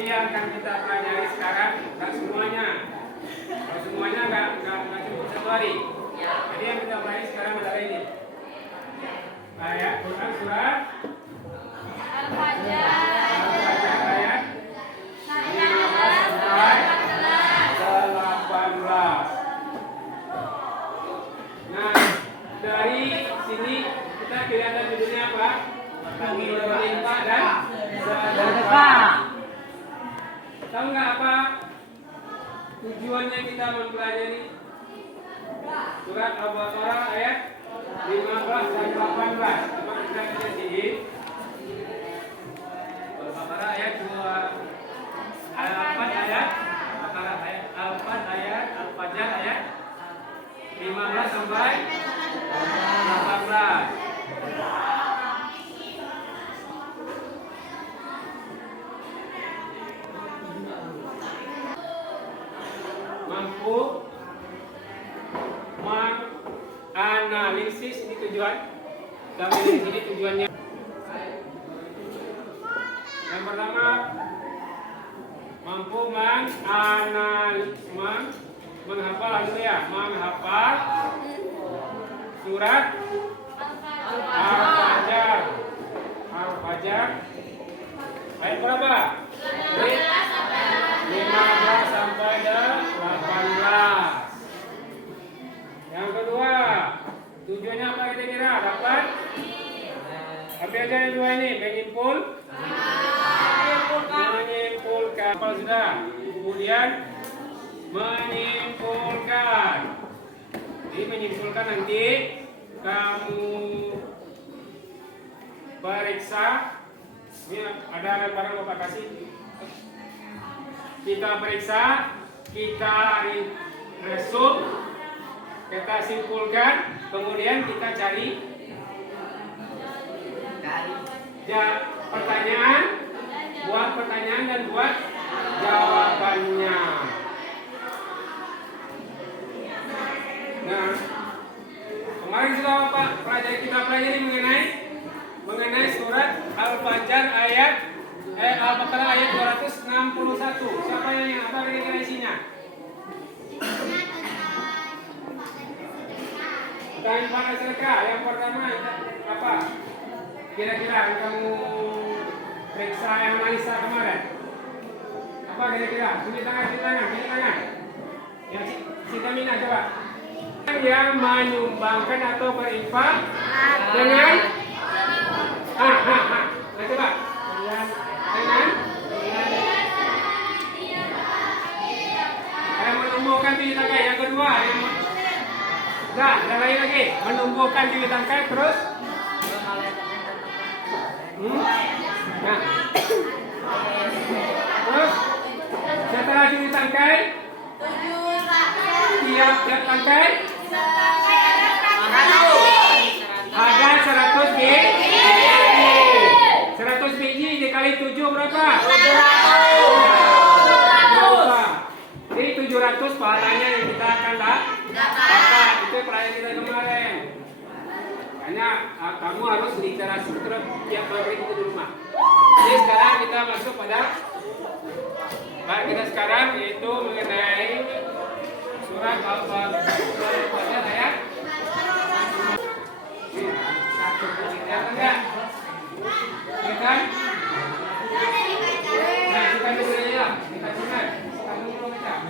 Tapi yang akan kita pelajari sekarang nggak semuanya. Kalau semuanya nggak cukup 1 hari. Jadi yang kita pelajari sekarang adalah ini. Ayat Quran surat Al-Fajr ayat 15 sampai 18. Nah, dari sini kita kelihatan judulnya apa? Perintah dan sedekah. Tahu nggak apa tujuannya kita mempelajari surat Al-Baqarah ayat 15 dan 18? Coba kita lihat di sini. Al-Baqarah ayat 2 Al-Fajr ayat Al-Baqarah ayat Al-Fajr ayat Al-Fajr ayat 15 sampai 18. Mampu menganalisis, ini tujuan kami di sini tujuannya. Yang pertama, mampu menghafal menghafal surat Al-Fajr. Al-Fajr ayat berapa? 15 sampai 18. Yang kedua, tujuannya apa kira-kira? Dapat? Apa aja yang dua ini? Menyimpulkan. Apa sudah? Kemudian menyimpulkan. Jadi menyimpulkan nanti kamu periksa. Ini ada barang Bapak kasih. Kita periksa, kita resum, kita simpulkan, kemudian kita cari pertanyaan, buat pertanyaan dan buat jawabannya. Nah, kemarin sudah Bapak kita pelajari mengenai surat Al-Fajr ayat Al-Baqarah ayat 261. Siapa yang apa kira-kira isinya? Tentang pada sedekah. Yang pertama apa? Kira-kira yang kamu periksa yang analisa kemarin. Apa kira-kira? Cuci tangan. Yang Sitamina coba. Yang menyumbangkan atau berinfak dengan nah coba. Yang menumbuhkan biji tangkai. Yang kedua ada lain lagi. Menumbuhkan biji tangkai terus nah. Terus setelah biji tangkai tiap tangkai ada 100 biji. 100 biji dikali 7 berapa? 700. Jadi 700 pahalanya yang kita akan dapat. Itu perayaan kita kemarin. Makanya kamu harus literasi terus tiap hari itu di rumah. Jadi sekarang kita masuk pada bahan kita sekarang, yaitu mengenai surat Al-Fajr ayat 1. Lihat enggak? Kan? Nah, kita dulu ya. Kita sunat. Kamu belum baca.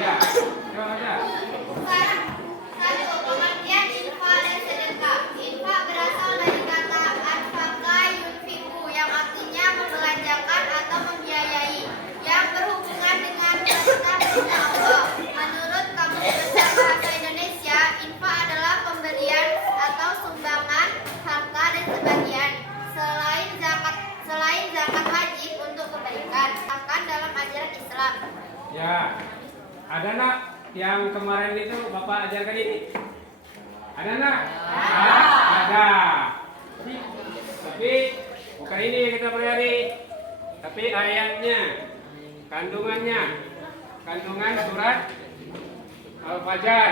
Ya, coba baca. Pengertian infak dan sedekah. Infak berasal dari kata anfaqa yunfiqu yang artinya membelanjakan atau membiayai, yang berhubungan dengan perintah Allah. Menurut Kamus Besar Bahasa Indonesia, infak adalah pemberian atau sumbangan harta dan sebagian selain zakat wajib untuk kebaikan, bahkan dalam ajaran Islam. Ya, ada nak yang kemarin itu Bapak ajarkan ini? Ada nak? Ada. Tapi bukan ini yang kita pelajari, tapi ayatnya, kandungan surat Al-Fajr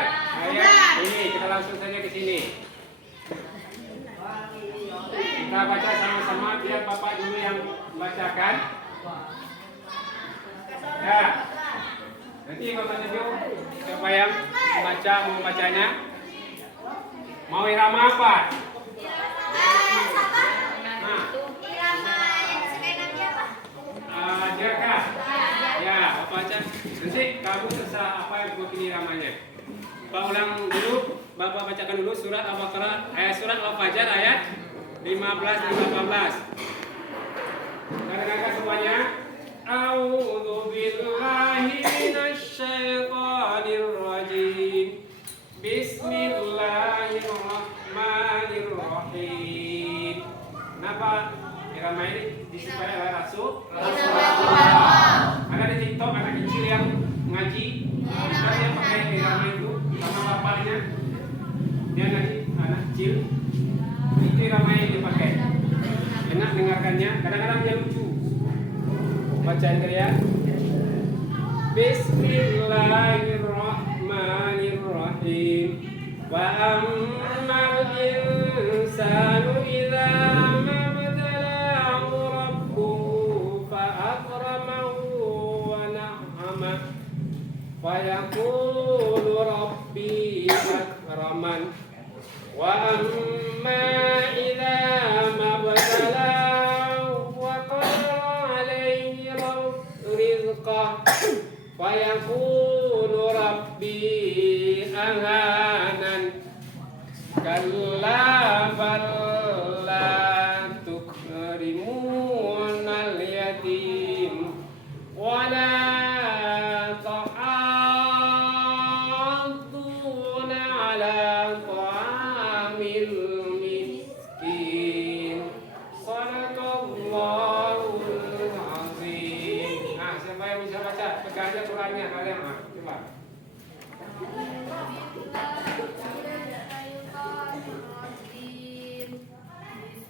ayat ini. Kita langsung saja ke sini. Kita baca sama-sama biar Bapak dulu yang bacakan. Ya. Nanti Bapak tunjuk siapa yang mau bacanya. Mau irama apa? Nah. Irama yang disukai Nabi apa? Jerka. Ya, Bapak baca. Nanti kamu terserah apa yang buat ini iramanya. Bapak ulang dulu. Bapak bacakan dulu surat Al-Baqarah, surat Al-Fajr ayat 15 dan 18. Dengarkan semuanya. A'udzu billahi minasyaitonir rajim. Bismillahirrahmanirrahim. Kenapa irama ini disukai oleh Rasulullah? Ada di TikTok anak kecil yang ngaji, dia pakai irama itu sama bapaknya. Dia ngaji anak kecil, itu irama yang dia pakai. Enak dengarkannya, kadang-kadang dia lucu. Bacaan kalian. Bismillahirrahmanirrahim. Wa ammal insanu idza mabtalahu rabbuhu fa akramahu wa na'ama fa yaqulu rabbi akraman wa amma idza mabtalahu wa qadara alayhi rizqah fa yaqulu rabbi ahanan kalla bal la tukrimunal yatim wa la ta'adduna ala ta'amil miskin. Shadaqallahul azim. Nah, siapa yang bisa baca? Pegang aja Qurannya kalian. Coba.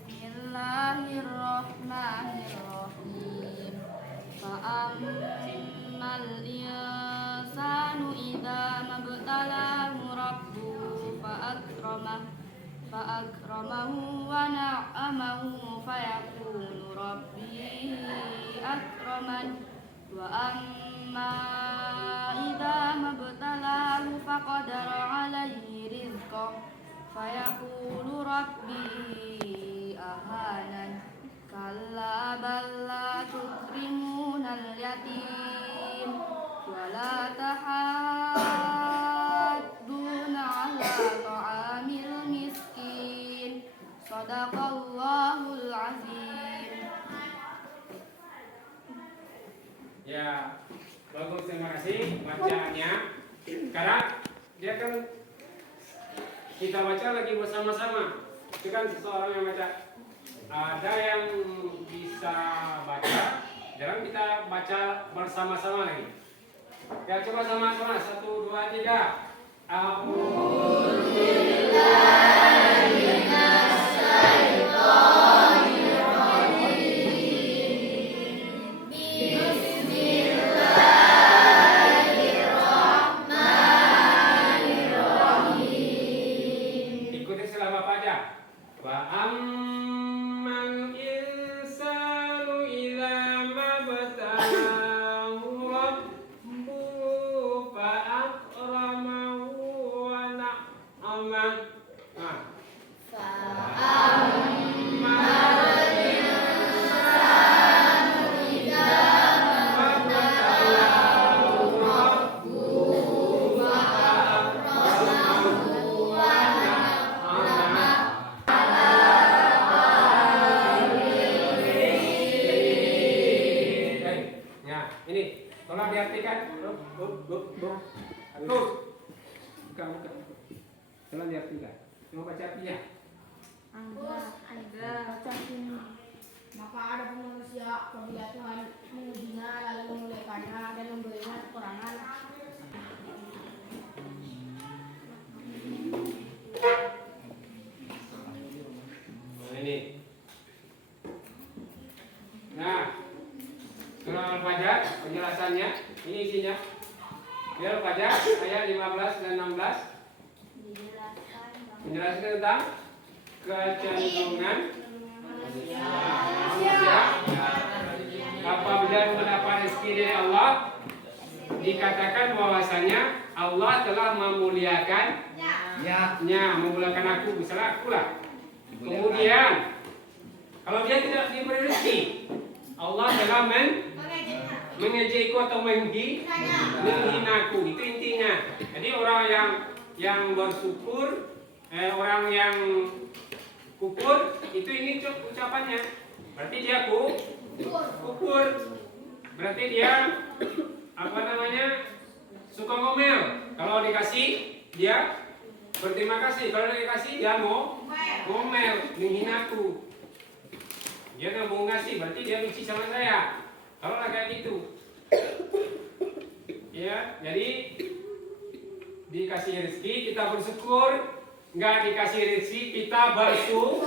Bismillahirrahmanirrahim. Fa'ammal insanu idza mabtalahu rabbuhu fa'akramahu wa na'amahu fayaqulu rabbi akraman wa amma idza mabtalahu faqadara alayhi rizqah fayaqulu rabbi ahanan kalla bal la tukrimunal yatim wa la tahadduna ala ta'amil miskin. Shadaqallahul azim. Ya, bagus, terima kasih bacaannya. Sekarang dia kan kita baca lagi bersama-sama. Itu kan seseorang yang baca. Ada yang bisa baca, jarang kita baca bersama-sama lagi. Ya, coba sama-sama. 1, 2, 3. Ikuti selama Bapak aja. Wa amman insanu idza mabtalahu rabbuhu fa akramahu wa na'ama. Nah. Ini tolong diartikan. Terus. Buka. Tolong diartikan. Coba baca artinya. Maka ada pun manusia apabila Tuhan mengujinya lalu memuliakannya dan memberinya kekurangan. Nah, ini. Nah, surah Al-Fajr penjelasannya, ini isinya. Surah Al-Fajr ayat 15 dan 16 menjelaskan tentang kecenderungan Manusia. Apabila mendapat rezeki dari Allah, dikatakan bahwasanya Allah telah memuliakan memuliakan aku, misalnya aku lah. Kemudian kalau dia tidak diberi rezeki, Allah telah mengejekku atau menghinaku. Itu intinya. Jadi orang yang bersyukur, orang yang kufur, itu ini ucapannya. Berarti dia kufur. Berarti dia suka ngomel. Kalau dikasih dia berterima kasih. Kalau dikasih dia mau ngomel, menghinaku. Dia nggak mau ngasih, berarti dia benci sama saya. Kalau kayak gitu, ya, jadi dikasih rezeki kita bersyukur, nggak dikasih rezeki kita bersyukur,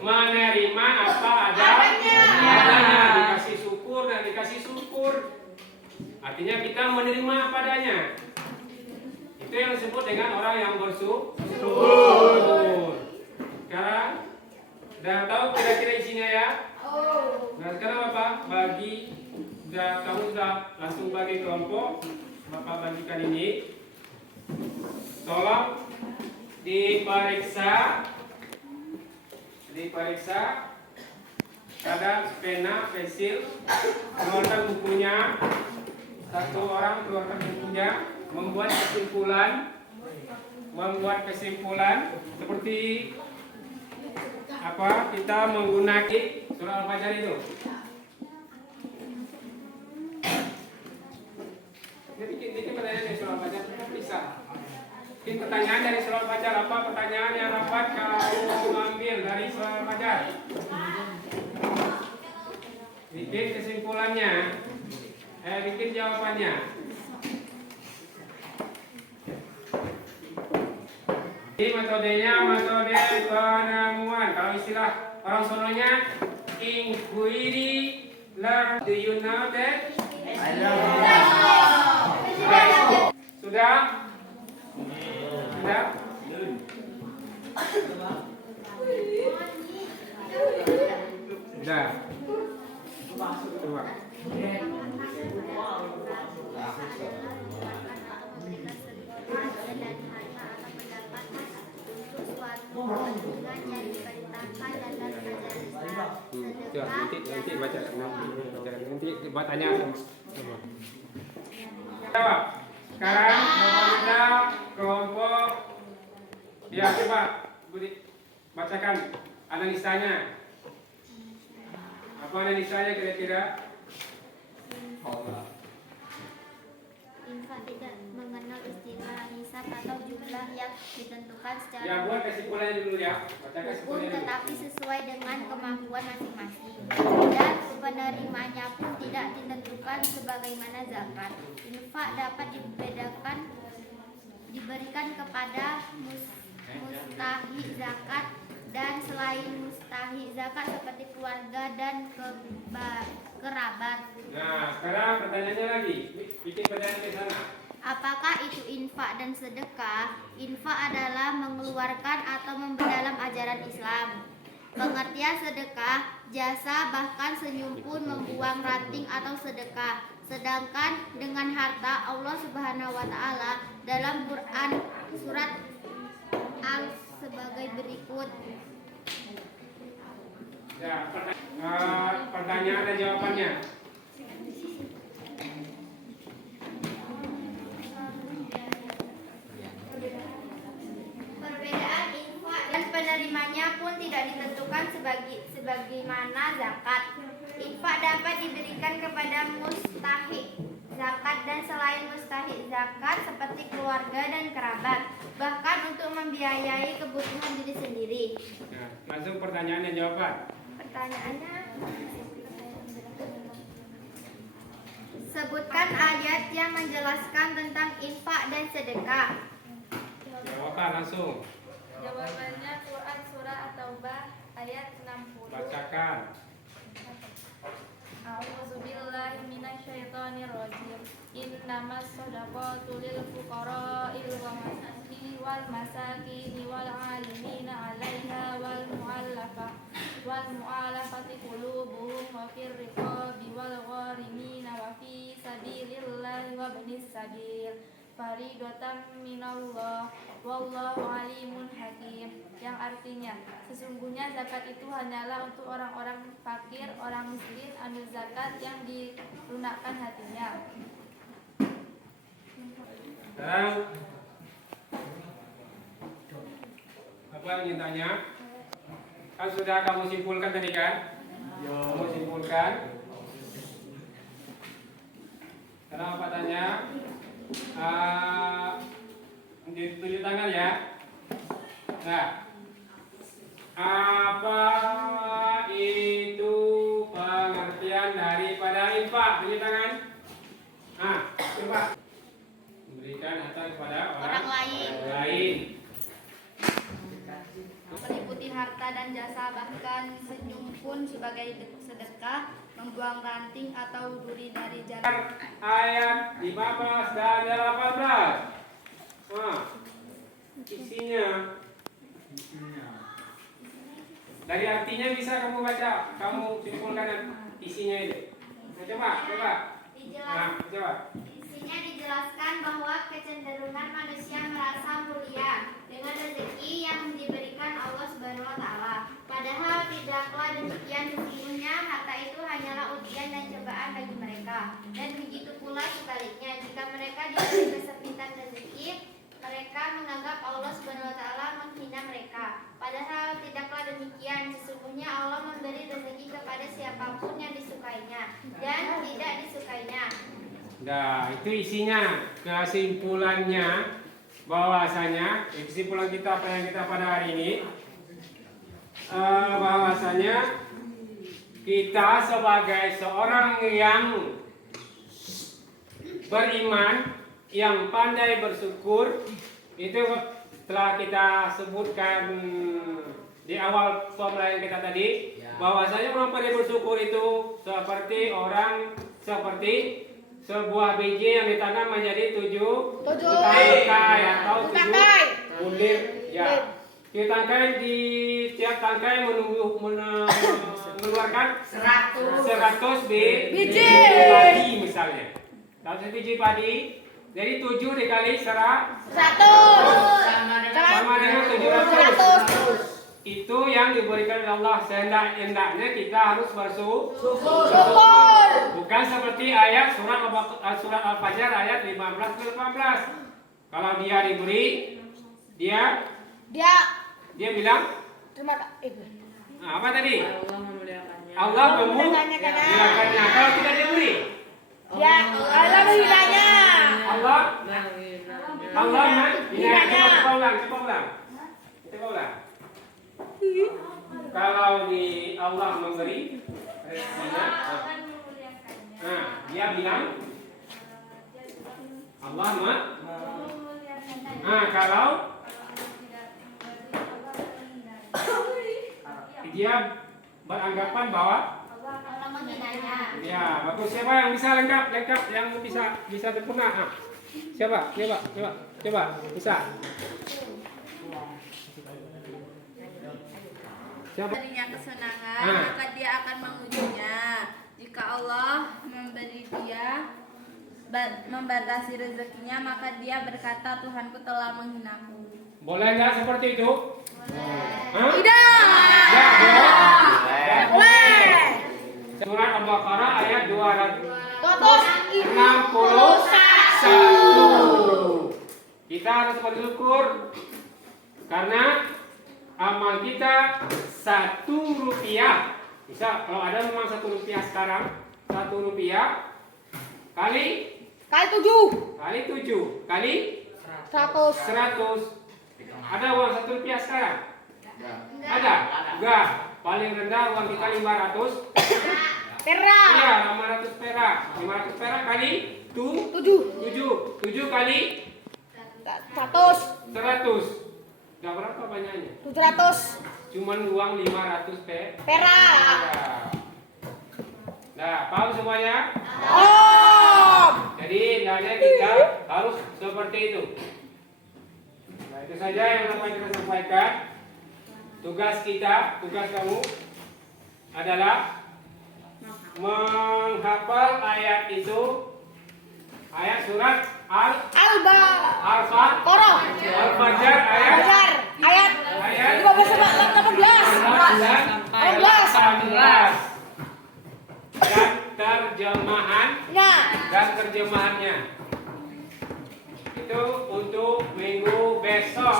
menerima apa adanya. Dikasih syukur dan dikasih syukur, artinya kita menerima apa adanya. Itu yang disebut dengan orang yang bersyukur. Sekarang udah tahu kira-kira isinya ya? Nah sekarang Bapak kamu sudah langsung bagi kelompok. Bapak bagikan ini. Tolong diperiksa. Ada pena, pensil, keluarkan bukunya. Satu orang keluarkan bukunya, membuat kesimpulan seperti apa kita menggunakan surah Al-Fajr itu. Jadi bikin pertanyaan dari surah Al-Fajr bisa. Bikin pertanyaan dari surah Al-Fajr, apa pertanyaan yang dapat kamu ambil dari surah Al-Fajr? Bikin kesimpulannya. Bikin jawabannya. Ini metodenya metode penemuan. Kalau istilah orang sononya inquiry learn. Do you know that? Sudah? Coba. Nanti baca nanti tanya. Jawab. Sekarang kita kelompok ya coba Budi bacakan analisanya. Apa analisanya kira-kira? Infak tidak mengenal istilah nisab atau jumlah yang ditentukan secara Ya buat kesimpulannya dulu ya. Baca kesimpulannya dulu. tetapi sesuai dengan kemampuan masing-masing, dan penerimanya pun tidak ditentukan sebagaimana zakat. Infak dapat diberikan kepada mustahik zakat dan selain mustahik zakat seperti keluarga dan kerabat. Nah, sekarang pertanyaannya lagi. Bikin pertanyaan ke sana. Apakah itu infak dan sedekah? Infak adalah mengeluarkan atau memperdalam ajaran Islam. Pengertian sedekah, jasa bahkan senyum pun membuang ranting atau sedekah. Sedangkan dengan harta, Allah Subhanahu wa taala dalam Quran surat Al sebagai berikut. Ya, pertanyaan dan jawabannya. Perbedaan infak dan penerimanya pun tidak ditentukan sebagaimana zakat. Infak dapat diberikan kepada mustahik zakat dan selain mustahik zakat seperti keluarga dan kerabat, bahkan untuk membiayai kebutuhan diri sendiri. Nah, langsung pertanyaan dan jawaban. Pertanyaannya, sebutkan ayat yang menjelaskan tentang infak dan sedekah. Jawaban langsung. Jawabannya Quran surah At-Taubah ayat 60. Bacakan. A'udzubillahi minasyaitonirrajim. Innamas shadaqatu lil fuqara'il wal masakini wal 'alimina 'alaiha wal mu'allafati qulubuhum wa fir riqabi wal gharimina wa fi sabilillahi wa ibnis sabil faridatan minallah wallahu alimun hakim, yang artinya sesungguhnya zakat itu hanyalah untuk orang-orang fakir, orang miskin, amil zakat yang dilunakkan hatinya. Sekarang apa yang ingin tanya? Kan sudah kamu simpulkan tadi kan? Kamu simpulkan. Sekarang apa tanya? Tunjuk tangan ya. Nah, apa itu pengertian daripada infak? Tunjuk tangan. Coba memberikan harta kepada orang lain. Meliputi harta dan jasa, bahkan senyum pun sebagai sedekah, membuang ranting atau duri dari jalan. Ayat 15 dan 18. Isinya. Dari artinya bisa kamu baca, kamu simpulkan isinya itu. Coba. Coba. Isinya dijelaskan bahwa kecenderungan manusia merasa mulia dengan rezeki yang diberikan Allah Subhanahu wa taala. Padahal tidaklah demikian, sesungguhnya harta itu hanyalah ujian dan cobaan bagi mereka. Dan begitu pula sebaliknya, jika mereka diberi kesempitan rezeki, mereka menganggap Allah Subhanahu wa taala menghina mereka. Padahal tidaklah demikian, sesungguhnya Allah memberi rezeki kepada siapapun yang disukainya dan tidak disukainya. Nah, itu isinya. Kesimpulannya bahwasanya kesimpulan kita apa yang kita pada hari ini, bahwasanya kita sebagai seorang yang beriman, yang pandai bersyukur, itu telah kita sebutkan di awal pembelajaran kita tadi, bahwasanya orang pandai bersyukur itu seperti sebuah biji yang ditanam menjadi tujuh tangkai atau tujuh bulir. Ya, tujuh tangkai, di tiap tangkai mengeluarkan 100 biji padi misalnya. 100 biji padi, jadi 7 dikali 100 sama dengan 700. Itu yang diberikan oleh Allah. Sehendak-hendaknya kita harus bersyukur. Bukan seperti ayat surat Al-Fajr ayat 15-18. Kalau dia diberi, dia bilang apa tadi? Allah memuliakannya. Kalau tidak diberi, Allah menghilangnya. Allah menghilangnya. Coba ulang. Kalau Allah memberi rezekinya, dia bilang Allah kalau dia beranggapan bahwa Allah menghinanya. ya bagus. Siapa yang bisa lengkap yang bisa sempurna? Siapa? Coba bisa. Darinya kesenangan, maka dia akan mengujinya. Jika Allah membatasi rezekinya, maka dia berkata, Tuhanku telah menghinaku. Boleh nggak seperti itu? Tidak. Boleh. Surat Al-Baqarah ayat 261. Kita harus bersyukur karena amal kita 1 rupiah. Bisa kalau ada memang 1 rupiah sekarang, 1 rupiah kali 7 kali 100. Ada uang 1 rupiah sekarang? Ada? Enggak. Paling rendah uang kita 500 perak. Iya, 500 perak. 500 perak kali 7 kali 100. Gak berapa banyaknya? 700 Cuman uang 500 perak. Nah, paham semuanya? Oh. Jadi hendaknya kita harus seperti itu. Nah, itu saja yang dapat kita sampaikan. Tugas kamu adalah menghafal ayat itu, ayat surat Al-Fajr ayat 15 dan terjemahannya itu untuk minggu besok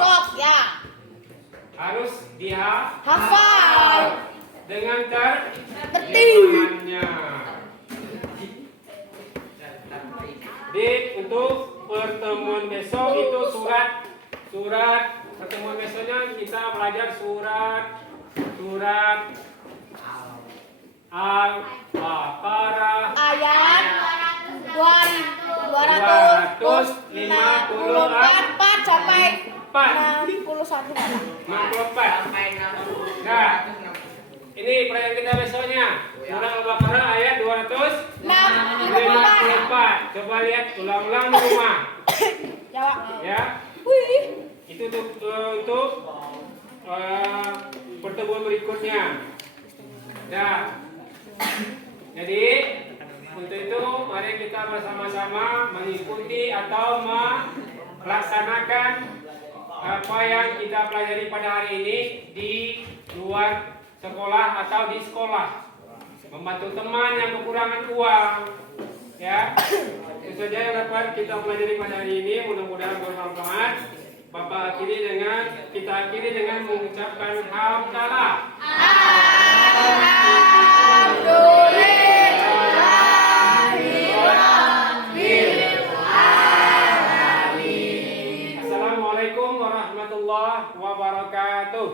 harus dihafal dengan terjemahannya. Untuk pertemuan besok itu surat pertemuan besoknya kita belajar surat Al-Baqarah Ayat 254 sampai 61. 64. Nah, ini perayaan kita besoknya. Surah Al-Baqarah ayat 254. Coba lihat ulang-ulang di rumah. Jawab. Ya. Itu untuk pertemuan berikutnya. Nah, jadi untuk itu mari kita bersama-sama mengikuti atau melaksanakan apa yang kita pelajari pada hari ini di luar sekolah atau di sekolah. Membantu teman yang kekurangan uang, ya. Itu saja yang dapat kita pelajari pada hari ini. Mudah-mudahan bermanfaat. Kita akhiri dengan mengucapkan hamdalah. Assalamualaikum warahmatullahi wabarakatuh.